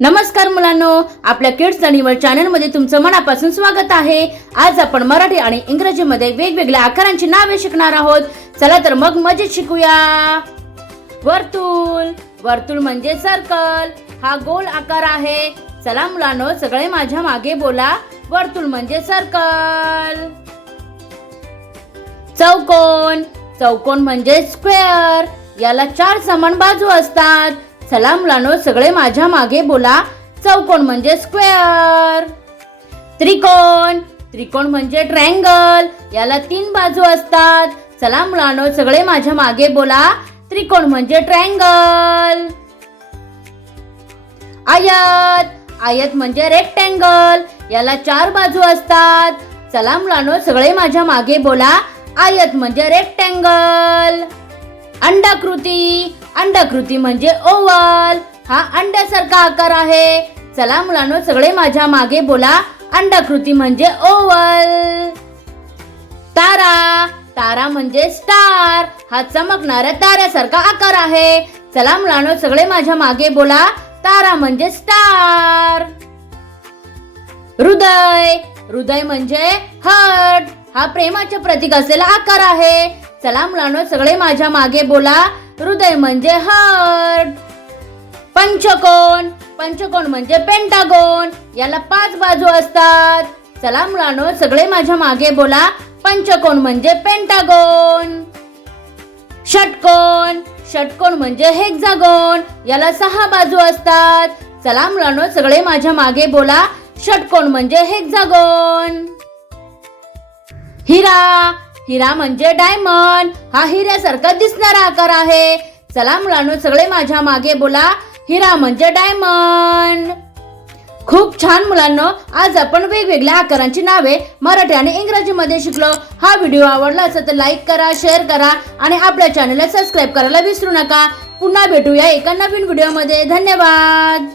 नमस्कार मुलांनो, आपल्या किड्स अनिमल चॅनल मध्ये तुमचं मनापासून स्वागत आहे। आज आपण मराठी आणि इंग्रजी मध्ये वेगवेगळ्या आकारांची नावे शिकणार आहोत। चला तर मग मजेत शिकूया। वर्तुळ, वर्तुळ म्हणजे सर्कल, हा गोल आकार आहे। चला मुलांनो, सगळे माझ्या मागे बोला, वर्तुळ म्हणजे सर्कल। चौकोन, चौकोन म्हणजे स्क्वेअर, याला 4 समान बाजू असतात। चला मुलांनो, सगळे माझ्या मागे बोला, चौकोन म्हणजे स्क्वेअर। त्रिकोण, त्रिकोण म्हणजे ट्रायंगल, याला 3 बाजू असतात। चला मुलांनो, सगळे माझ्या मागे बोला, त्रिकोण म्हणजे ट्रायंगल। आयत, आयत म्हणजे रेक्टँगल, याला 4 बाजू असतात। चला मुलांनो, सगळे माझ्या मागे बोला, आयत म्हणजे रेक्टँगल। अंडाकृती, अंडाकृती म्हणजे ओव्हल, हा अंड्यासारखा आकार आहे। चला मुलांनो, सगळे माझ्या मागे बोला, अंडाकृती म्हणजे ओव्हल। तारा, तारा म्हणजे स्टार, हा चमकणाऱ्या ताऱ्यासारखा आकार आहे। चला मुलांनो, सगळे माझ्या मागे बोला, तारा म्हणजे स्टार। हृदय, हृदय म्हणजे हार्ट, हा प्रेमाचे प्रतीक असलेला आकार आहे। चला मुलांनो, सगळे माझ्या मागे बोला, हृदय म्हणजे हार्ट। पंचकोन, पंचकोन म्हणजे पेंटागोन, याला 5 बाजू असतात। चला मुलांनो, सगळे माझ्या मागे बोला, पंचकोन म्हणजे पेंटागोन। षटकोन, षटकोन म्हणजे हेक्सागोन, याला 6 बाजू असतात। चला मुलांनो, सगळे माझ्या मागे बोला, षटकोन म्हणजे हेक्सागोन। हिरा, हिरा म्हणजे डायमंड, हा हिऱ्यासारखा दिसणारा आकार आहे। चला मुलांनो, सगळे माझ्या मागे बोला, हिरा म्हणजे डायमंड। खूप छान मुलांनो, आज आपण वेगवेगळ्या आकारांची नावे मराठी आणि इंग्रजी मध्ये शिकलो। हा व्हिडिओ आवडला असेल तर लाईक करा, शेअर करा आणि आपल्या चॅनलला सबस्क्राईब करायला विसरू नका। पुन्हा भेटूया एका नवीन व्हिडिओ मध्ये। धन्यवाद।